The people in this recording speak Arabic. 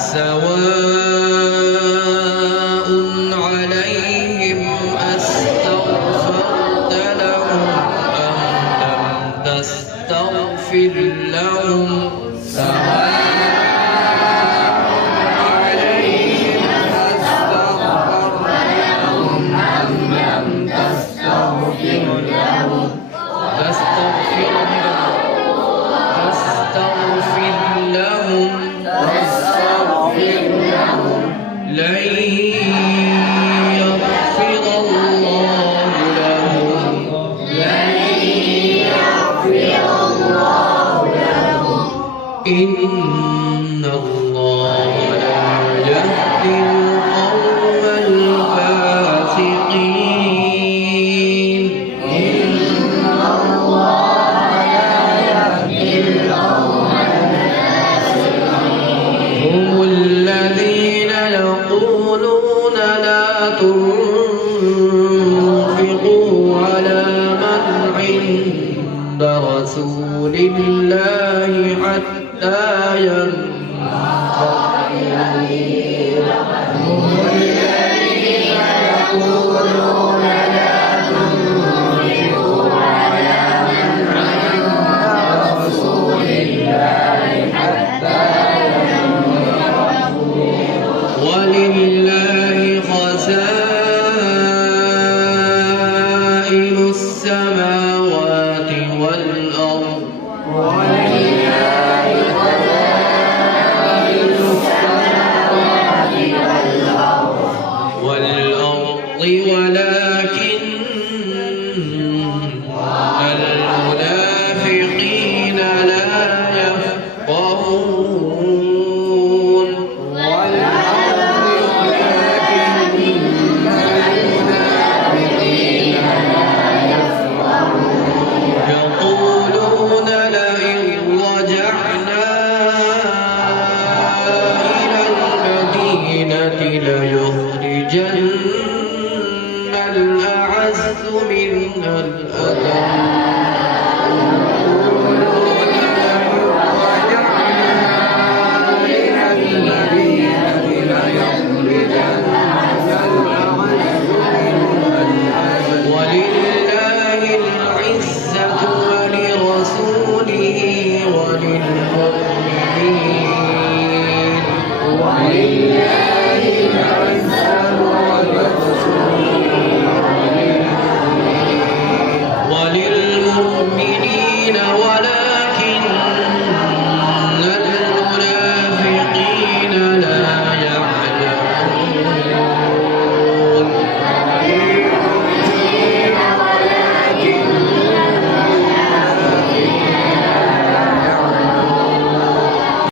سواء عليهم أستغفرت لهم أم لم تستغفر لهم لن يغفر الله لهم إن الله لا يهدي القوم الفاسقين هم الذين يقولون لا تنفقوا على من عند رسول الله حتى ينفضوا هم الذين يقولون لا تنفقوا على من عند رسول الله حتى ولله خزائن السماوات والأرض ولكن المنافقين لا يفقهون يقولون لئن رجعنا إلى المدينة ليخرجن الأعز منها الأذل